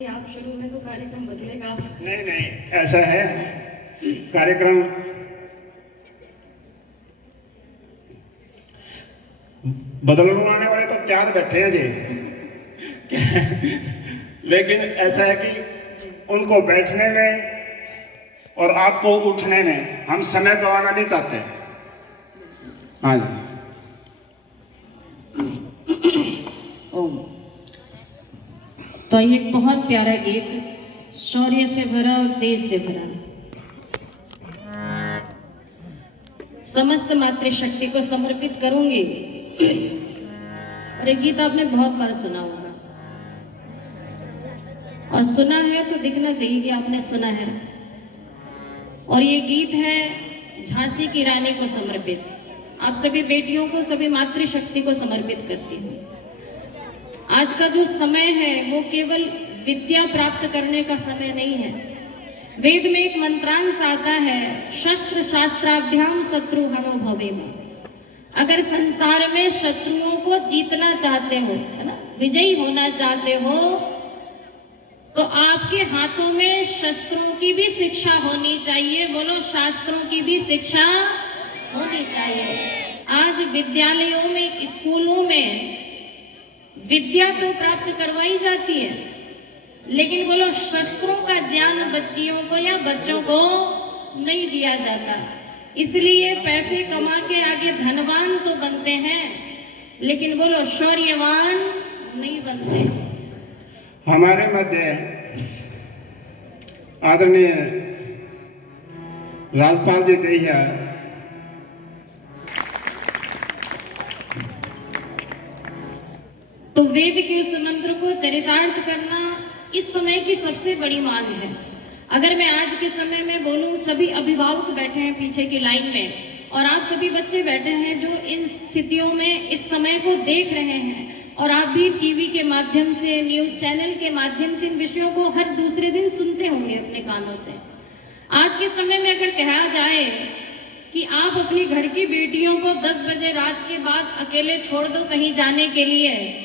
आप शुरू में तो कार्यक्रम बदलेगा। नहीं नहीं, ऐसा है कार्यक्रम बदलवाने वाले तो तैयार बैठे हैं जी। लेकिन ऐसा है कि उनको बैठने में और आपको उठने में हम समय गंवाना नहीं चाहते। हाँ जी। तो ये बहुत प्यारा गीत, शौर्य से भरा और तेज से भरा, समस्त मातृशक्ति को समर्पित करूंगी। और ये गीत आपने बहुत बार सुना होगा, और सुना है तो दिखना चाहिए कि आपने सुना है। और ये गीत है झांसी की रानी को समर्पित, आप सभी बेटियों को, सभी मातृशक्ति को समर्पित करती हूँ। आज का जो समय है वो केवल विद्या प्राप्त करने का समय नहीं है। वेद में एक मंत्रांश आता है, शस्त्र शास्त्राभ्याम शत्रु हनो भवेम। अगर संसार में शत्रुओं को जीतना चाहते हो, है ना, विजयी होना चाहते हो, तो आपके हाथों में शस्त्रों की भी शिक्षा होनी चाहिए। बोलो, शास्त्रों की भी शिक्षा होनी चाहिए। आज विद्यालयों में, स्कूलों में विद्या तो प्राप्त करवाई जाती है, लेकिन बोलो शस्त्रों का ज्ञान बच्चियों को या बच्चों को नहीं दिया जाता। इसलिए पैसे कमा के आगे धनवान तो बनते हैं, लेकिन बोलो शौर्यवान नहीं बनते। हमारे मध्य आदरणीय राजपाल जी दहिया तो वेद के उस मंत्र को चरितार्थ करना इस समय की सबसे बड़ी मांग है। अगर मैं आज के समय में बोलूं, सभी अभिभावक बैठे हैं पीछे की लाइन में, और आप सभी बच्चे बैठे हैं जो इन स्थितियों में इस समय को देख रहे हैं, और आप भी टीवी के माध्यम से, न्यूज चैनल के माध्यम से इन विषयों को हर दूसरे दिन सुनते होंगे अपने कानों से। आज के समय में अगर कहा जाए कि आप अपनी घर की बेटियों को 10 बजे रात के बाद अकेले छोड़ दो कहीं जाने के लिए,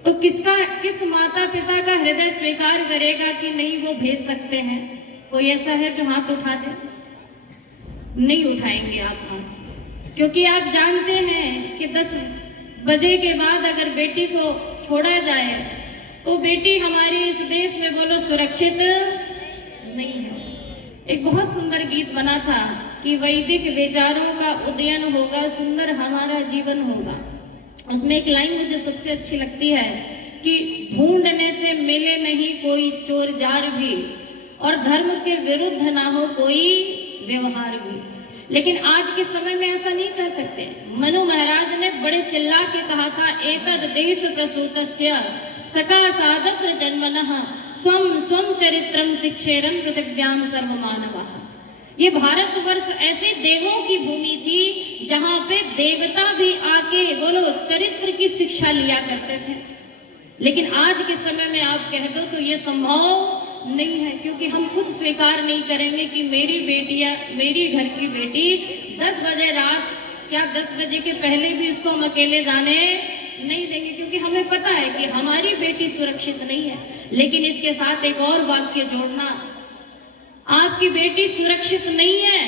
तो किस माता पिता का हृदय स्वीकार करेगा कि नहीं वो भेज सकते हैं? कोई ऐसा है जो हाथ उठा दे? नहीं उठाएंगे आप हाथ, क्योंकि आप जानते हैं कि 10 बजे के बाद अगर बेटी को छोड़ा जाए तो बेटी हमारे इस देश में बोलो सुरक्षित नहीं है। एक बहुत सुंदर गीत बना था कि वैदिक विचारों का उदयन होगा, सुंदर हमारा जीवन होगा। उसमें एक लाइन मुझे सबसे अच्छी लगती है कि ढूंढने से मिले नहीं कोई चोर जार भी, और धर्म के विरुद्ध ना हो कोई व्यवहार भी। लेकिन आज के समय में ऐसा नहीं कर सकते। मनु महाराज ने बड़े चिल्ला के कहा था, एतद देश प्रसूतस्य सका सादत्र जन्मनः स्वम स्वम चरित्रम शिक्षेरम पृथिव्याम सर्वमानवः। ये भारतवर्ष ऐसे देवों की भूमि थी जहां पे देवता भी आके बोलो चरित्र की शिक्षा लिया करते थे। लेकिन आज के समय में आप कह दो तो ये संभव नहीं है, क्योंकि हम खुद स्वीकार नहीं करेंगे कि मेरी बेटियां, मेरी घर की बेटी 10 बजे रात, क्या 10 बजे के पहले भी उसको हम अकेले जाने नहीं देंगे, क्योंकि हमें पता है कि हमारी बेटी सुरक्षित नहीं है। लेकिन इसके साथ एक और वाक्य जोड़ना, आपकी बेटी सुरक्षित नहीं है,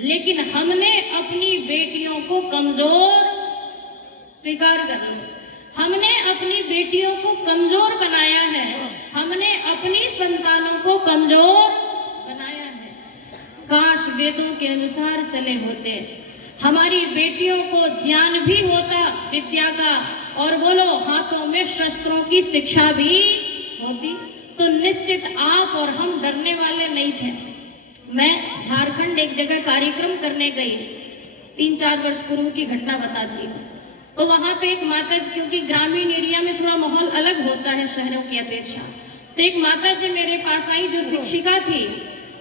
लेकिन हमने अपनी बेटियों को कमजोर स्वीकार कर लिया, हमने अपनी बेटियों को कमजोर बनाया है, हमने अपनी संतानों को कमजोर बनाया है। काश वेदों के अनुसार चले होते, हमारी बेटियों को ज्ञान भी होता विद्या का, और बोलो हाथों में शस्त्रों की शिक्षा भी होती, तो निश्चित आप और हम डरने वाले नहीं थे। मैं झारखंड एक जगह कार्यक्रम करने गई, 3-4 वर्ष पूर्व की घटना बताती हूँ। तो वहां पे एक माता जी, क्योंकि ग्रामीण एरिया में थोड़ा माहौल अलग होता है शहरों की अपेक्षा, तो एक माता जी मेरे पास आई जो शिक्षिका थी।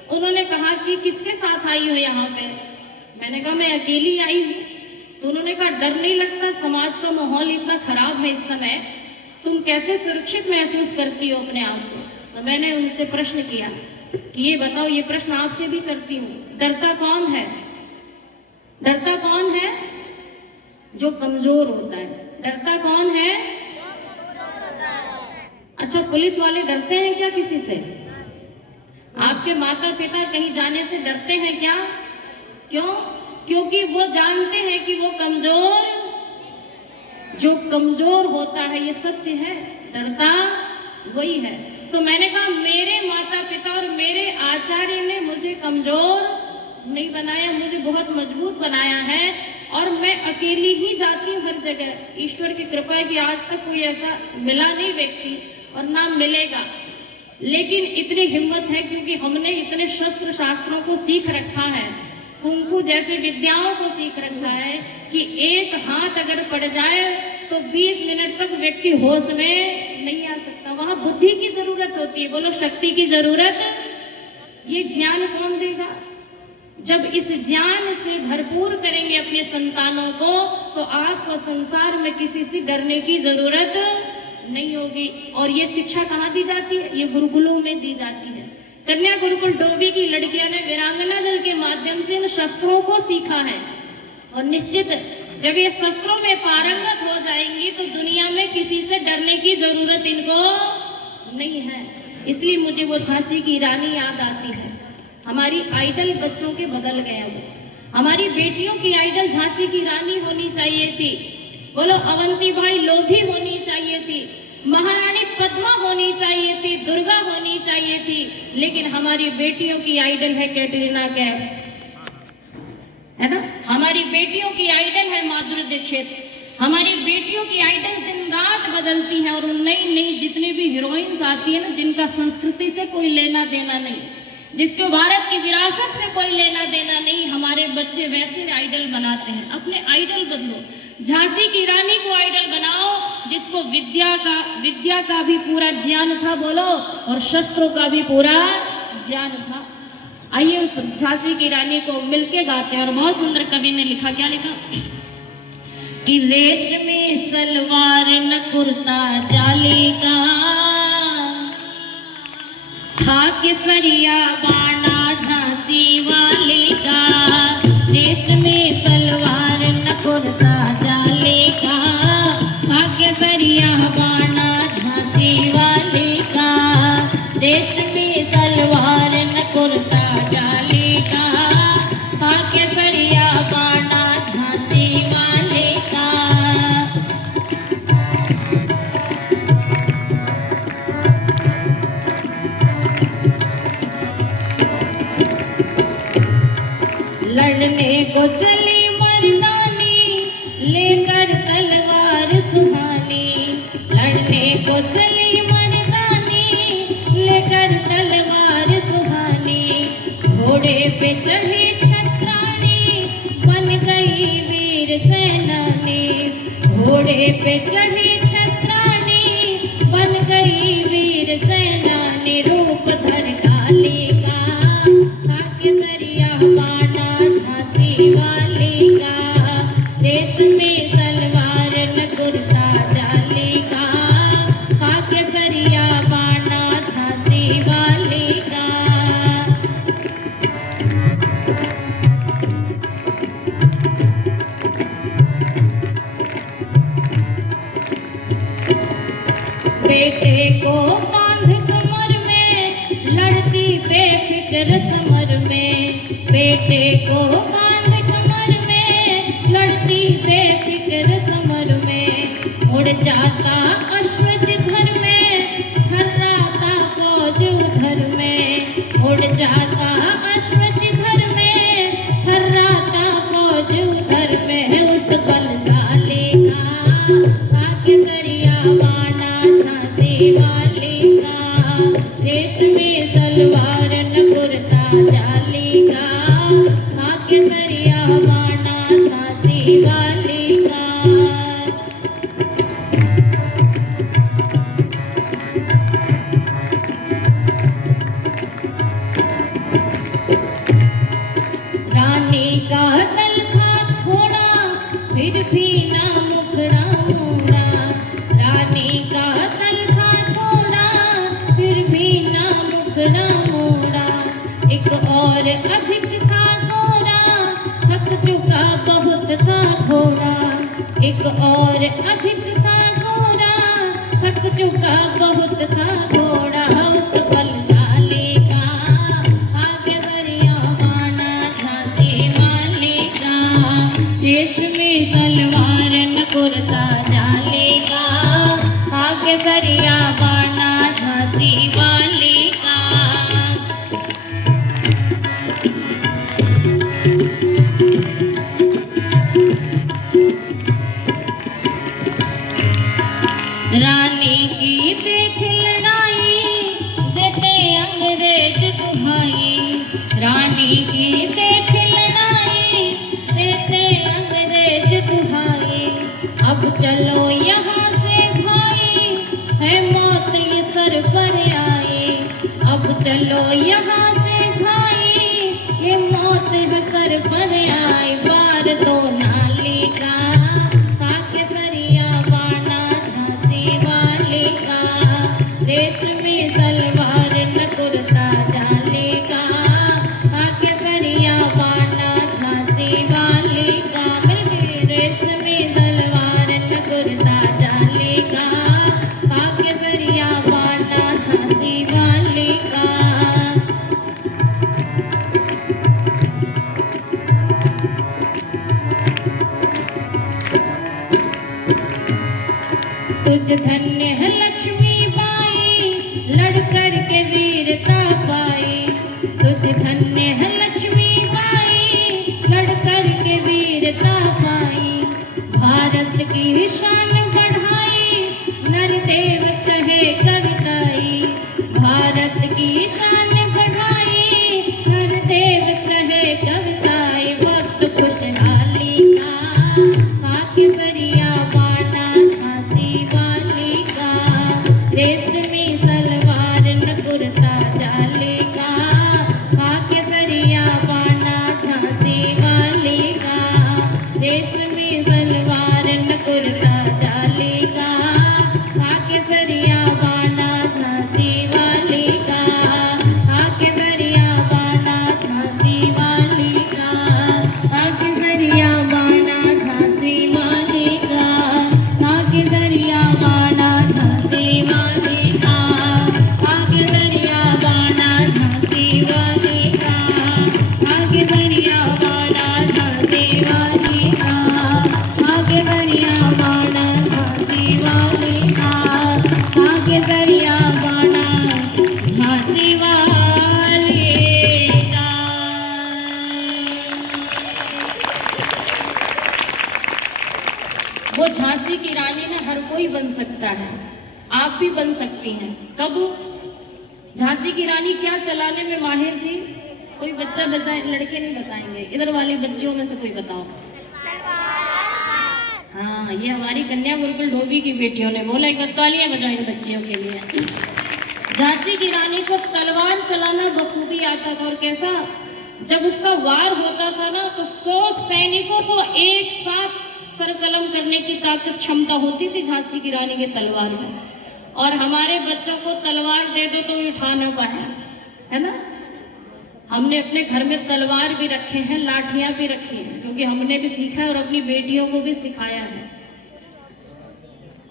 उन्होंने कहा कि किसके साथ आई हो यहाँ पे? मैंने कहा मैं अकेली आई हूँ। तो उन्होंने कहा डर नहीं लगता? समाज का माहौल इतना खराब है इस समय, तुम कैसे सुरक्षित महसूस करती हो अपने आप को? तो मैंने उनसे प्रश्न किया कि ये बताओ, ये प्रश्न आपसे भी करती हूँ, डरता कौन है? डरता कौन है? जो कमजोर होता है। डरता कौन है? अच्छा, पुलिस वाले डरते हैं क्या किसी से? आपके माता पिता कहीं जाने से डरते हैं क्या? क्यों? क्योंकि वो जानते हैं कि वो कमजोर, जो कमजोर होता है, ये सत्य है, डरता वही है। तो मैंने कहा मेरे माता पिता और मेरे आचार्य ने मुझे कमजोर नहीं बनाया, मुझे बहुत मजबूत बनाया है। और मैं अकेली ही जाती हूँ हर जगह। ईश्वर की कृपा है कि आज तक कोई ऐसा मिला नहीं व्यक्ति, और ना मिलेगा। लेकिन इतनी हिम्मत है क्योंकि हमने इतने शस्त्र शास्त्रों को सीख रखा है, कुंफू जैसे विद्याओं को सीख रखा है कि एक हाथ अगर पड़ जाए तो 20 मिनट तक व्यक्ति होश में नहीं आ सकता। वहां बुद्धि की जरूरत होती है, बोलो शक्ति की जरूरत। ये ज्ञान कौन देगा? जब इस ज्ञान से भरपूर करेंगे अपने संतानों को, तो आपको संसार में किसी से डरने की जरूरत नहीं होगी। और ये शिक्षा कहाँ दी जाती है? ये गुरुकुलों में दी जाती है। कन्या गुरुकुल डोभी की लड़कियां ने वीरांगना दल के माध्यम से इन शस्त्रों को सीखा है। और निश्चित जब ये शस्त्रों में पारंगत हो जाएंगी तो दुनिया में किसी से डरने की जरूरत इनको नहीं है। इसलिए मुझे वो झांसी की रानी याद आती है। हमारी आइडल बच्चों के बदल गए वो। हमारी बेटियों की आइडल झांसी की रानी होनी चाहिए थी, बोलो अवंती भाई लोधी होनी चाहिए थी, महारानी पद्मा होनी चाहिए थी, दुर्गा होनी चाहिए थी। लेकिन हमारी बेटियों की आइडल है कैटरीना कैफ, है ना? हमारी बेटियों की आइडल है माधुरी दीक्षित। हमारी बेटियों की आइडल दिन रात बदलती है। और नई नई जितनी भी हीरोइंस आती है ना, जिनका संस्कृति से कोई लेना देना नहीं, जिसको भारत की विरासत से कोई लेना देना नहीं, हमारे बच्चे वैसे आइडल बनाते हैं। अपने आइडल बदलो। झांसी की रानी को आइडल बनाओ, जिसको विद्या का भी पूरा ज्ञान था, बोलो, और शस्त्रों का भी पूरा ज्ञान था। आइए उस झांसी की रानी को मिलके गाते हैं। और बहुत सुंदर कवि ने लिखा, क्या लिखा कि रेशमी सलवार न कुर्ता जाली का, खाके सरिया बाना झांसी वाली का। रेशमी सलवार न कुर्ता जाली का, खाके सरिया बाना झांसी वाली का। रेशमी सलवार न कुर्ता जाली का, खाके सरिया बाना झांसी वाली का। लड़ने को चली मर्दानी लेकर तलवार सुहानी। लड़ने को चली मर्दानी लेकर तलवार सुहानी। घोड़े पे चढ़ी छत्राणी बन गई वीर सेनानी। घोड़े पे चढ़ी छत्राणी बन गई वीर सेनानी। रूप धर काली का, खाके सरिया बाना झांसी वाली का। रेशमी सलवार न कुर्ता जाली का, खाके सरिया बाना झांसी वाली का। बेटे को बांध कमर में लड़ती बेफिक्र समर में। बेटे को बांध कमर में लड़ती बेफिक्र समर में। उड़ जाता अश्वज घर में थर्राता फौज उधर में। उड़ जाता अश्वज घर में थर्राता फौज उधर में। उस बलशाली का, खाके सरिया बाना झांसी वाली का। रेशमी सलवार न कुर्ता जाली का, खाके सरिया बाना झांसी वाली का। रानी का दल था थोड़ा, फिर भी ना मुखड़ा मोड़ा। रानी का दल था थोड़ा, फिर भी ना मुखड़ा मोड़ा। एक और अधिक था गोरा, थक चुका बहुत था घोड़ा। एक और अधिक था गोरा, थक चुका बहुत था घोड़ा उस बलशाली का, आगे दरिया बाना झांसी वाली का, रेशमी सलवार न कुर्ता जाली का, आगे दरिया बाना झांसी वाली का। रानी की देख लड़ाई देते अंग्रेज दुहाई, रानी की देख लड़ाई देते अंग्रेज दुहाई, अब चलो यहाँ से भाई है मौत ये सर पर आई, अब चलो यहाँ से भाई ये मौत है सर पर आई, बार दो नाली का, ताके सरिया बाना झांसी वाली का, रेशमी सलवार न कुर्ता जाली का, ताके सरिया बाना झांसी वाली का, मेरी रेशमी सलवार न कुर्ता जाली का, ताके सरिया बाना झांसी वाली का। तुझ धन्य है लक्ष्मी बाई लड़कर के वीरता पाई, तुझ धन्य है लक्ष्मी बाई लड़कर के वीरता पाई, भारत की शान बढ़ाई नरदेव कहे कविताई, भारत की शान बढ़ाई नरदेव कहे कविताई, वक्त खुशहाली का, ताकि सरिया बाना झांसी वाली का, रेशमी सलवार न कुर्ता जाली का, ताकि सरिया बाना झांसी वाली का, रेशमी सलवार न कुर्ता जाली का, ताकि सरिया बाना झांसी वाली का, ताकि सरिया बाना झांसी वाली का, ताकि सरिया बाना झांसी वाली का, ताकि सरिया बाना झांसी वाली का, ताकि सरिया बाना झांसी वाली का, ताकि सरिया बाना झांसी वाली का, ताकि सरिया बाना झांसी वाली का, ताकि सरिया बाना झांसी वाली का। वो झांसी की रानी ना हर कोई बन सकता है, आप भी बन सकती हैं। कब? झांसी की रानी क्या चलाने में माहिर थी? कोई बच्चा बताए, लड़के नहीं बताएंगे, इधर वाली बच्चियों में से कोई बताओ। हाँ, ये हमारी कन्या गुरुकुल धोबी की बेटियों ने बोला। एक बार तालियां बजाओ इन बच्चियों के लिए। झांसी की रानी को तलवार चलाना बखूबी आता था, और कैसा, जब उसका वार होता था ना तो 100 सैनिकों को एक साथ सरकलम करने की ताकत क्षमता होती थी झांसी की रानी के तलवार में। और हमारे बच्चों को तलवार दे दो तो उठा ना पाए, है ना। हमने अपने घर में तलवार भी रखे हैं, लाठियां भी रखी हैं, क्योंकि हमने भी सीखा है और अपनी बेटियों को भी सिखाया है।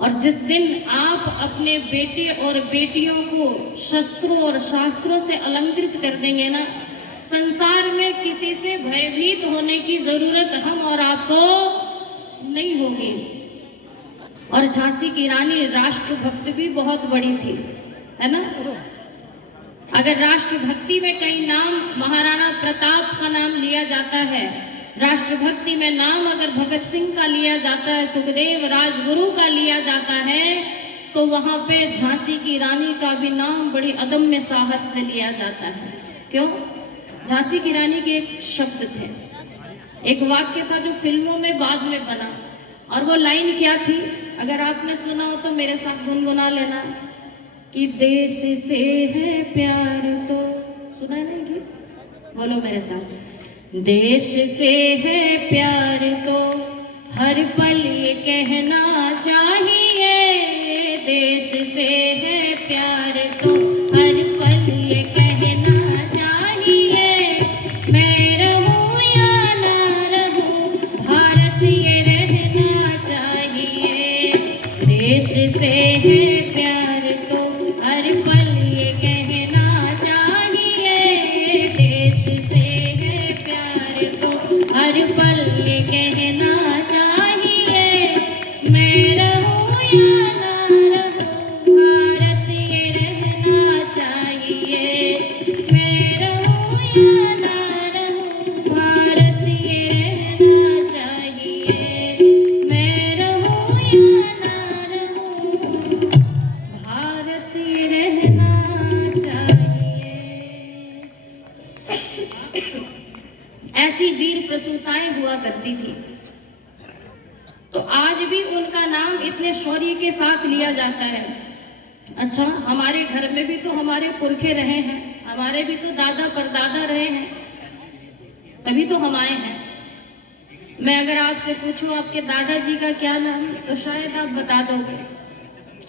और जिस दिन आप अपने बेटे और बेटियों को शस्त्रों और शास्त्रों से अलंकृत कर देंगे ना, संसार में किसी से भयभीत होने की जरूरत हम और आपको नहीं होगी। और झांसी की रानी राष्ट्रभक्त भी बहुत बड़ी थी, है ना। अगर राष्ट्रभक्ति में कहीं नाम महाराणा प्रताप का नाम लिया जाता है, राष्ट्रभक्ति में नाम अगर भगत सिंह का लिया जाता है, सुखदेव राजगुरु का लिया जाता है, तो वहां पे झांसी की रानी का भी नाम बड़ी अदम्य साहस से लिया जाता है। क्यों? झांसी की रानी के एक शब्द थे, एक वाक्य था जो फिल्मों में बाद में बना, और वो लाइन क्या थी? अगर आपने सुना हो तो मेरे साथ गुनगुना लेना कि देश से है प्यार। तो सुना है ना गीत? बोलो मेरे साथ। देश से है प्यार तो हर पल ये कहना चाहिए, देश से है प्यार तो हर पल ये कहना चाहिए, मैं रहूं या ना रहूं भारत ये रहना चाहिए, देश से है वीर प्रसूताएं हुआ करती थी। तो आज भी उनका नाम इतने शौर्य के साथ लिया जाता है। अच्छा, हमारे घर में भी तो हमारे पुरखे रहे हैं, हमारे भी तो दादा परदादा रहे हैं, तभी तो हम आए हैं। मैं अगर आपसे पूछूं आपके दादाजी का क्या नाम, तो शायद आप बता दोगे।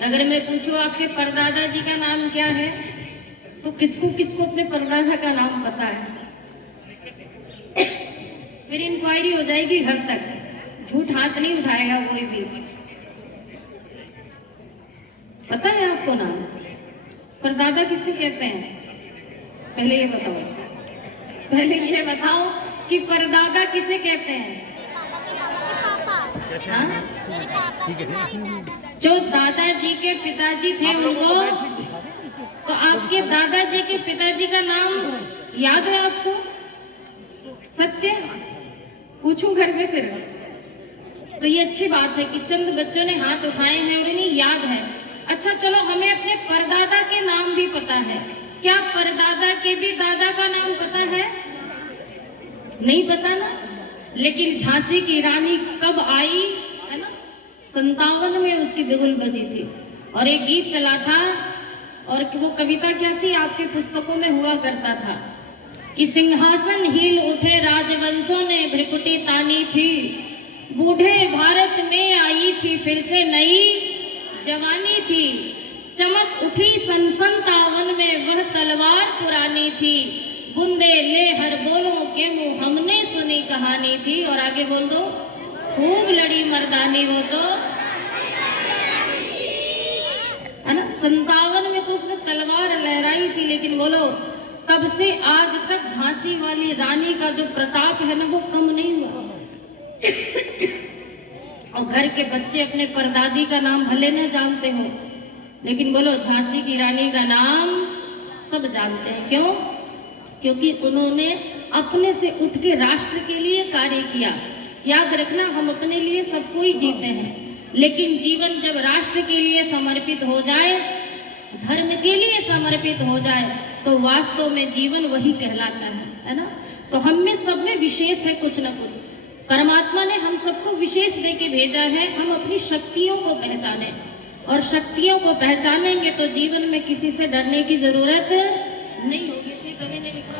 अगर मैं पूछूं आपके परदादा जी का नाम क्या है, तो किसको किसको अपने परदादा का नाम पता है? फिर इंक्वायरी हो जाएगी घर तक, झूठ हाथ नहीं उठाएगा कोई भी। पता है आपको नाम परदादा किसको कहते हैं? पहले ये बताओ, पहले ये बताओ कि परदादा किसे कहते हैं? हाँ? जो दादाजी के पिताजी थे उनको, तो आपके दादाजी के पिताजी का नाम याद है आपको? सत्य? पूछूं घर में फिर? तो ये अच्छी बात है कि चंद बच्चों ने हाथ उठाए हैं और इन्हें याद है। अच्छा चलो, हमें अपने परदादा के नाम भी पता है। क्या परदादा के भी दादा का नाम पता है? नहीं पता ना। लेकिन झांसी की रानी कब आई है ना, 57 में उसकी बिगुल बजी थी और एक गीत चला था, और वो कविता क्या थी, आपके पुस्तकों में हुआ करता था कि सिंहासन हिल उठे राजवंशों ने भ्रिकुटी तानी थी, बूढ़े भारत में आई थी फिर से नई जवानी थी, चमक उठी सन 57 में वह तलवार पुरानी थी, बुंदे ले हर बोलों के मुंह हमने सुनी कहानी थी। और आगे बोल दो, खूब लड़ी मर्दानी वो तो, है ना। 57 में तो उसने तलवार लहराई थी, लेकिन बोलो तब से आज तक झांसी वाली रानी का जो प्रताप है ना, वो कम नहीं हुआ। और घर के बच्चे अपने परदादी का नाम भले न जानते हो, लेकिन बोलो झांसी की रानी का नाम सब जानते हैं। क्यों? क्योंकि उन्होंने अपने से उठ के राष्ट्र के लिए कार्य किया। याद रखना, हम अपने लिए सब कोई जीते हैं, लेकिन जीवन जब राष्ट्र के लिए समर्पित हो जाए, धर्म के लिए समर्पित हो जाए, तो वास्तव में जीवन वही कहलाता है ना। तो हम में सब में विशेष है कुछ ना कुछ। परमात्मा ने हम सबको विशेष दे के भेजा है। हम अपनी शक्तियों को पहचाने, और शक्तियों को पहचानेंगे तो जीवन में किसी से डरने की जरूरत नहीं होगी। इसलिए कवि ने लिखा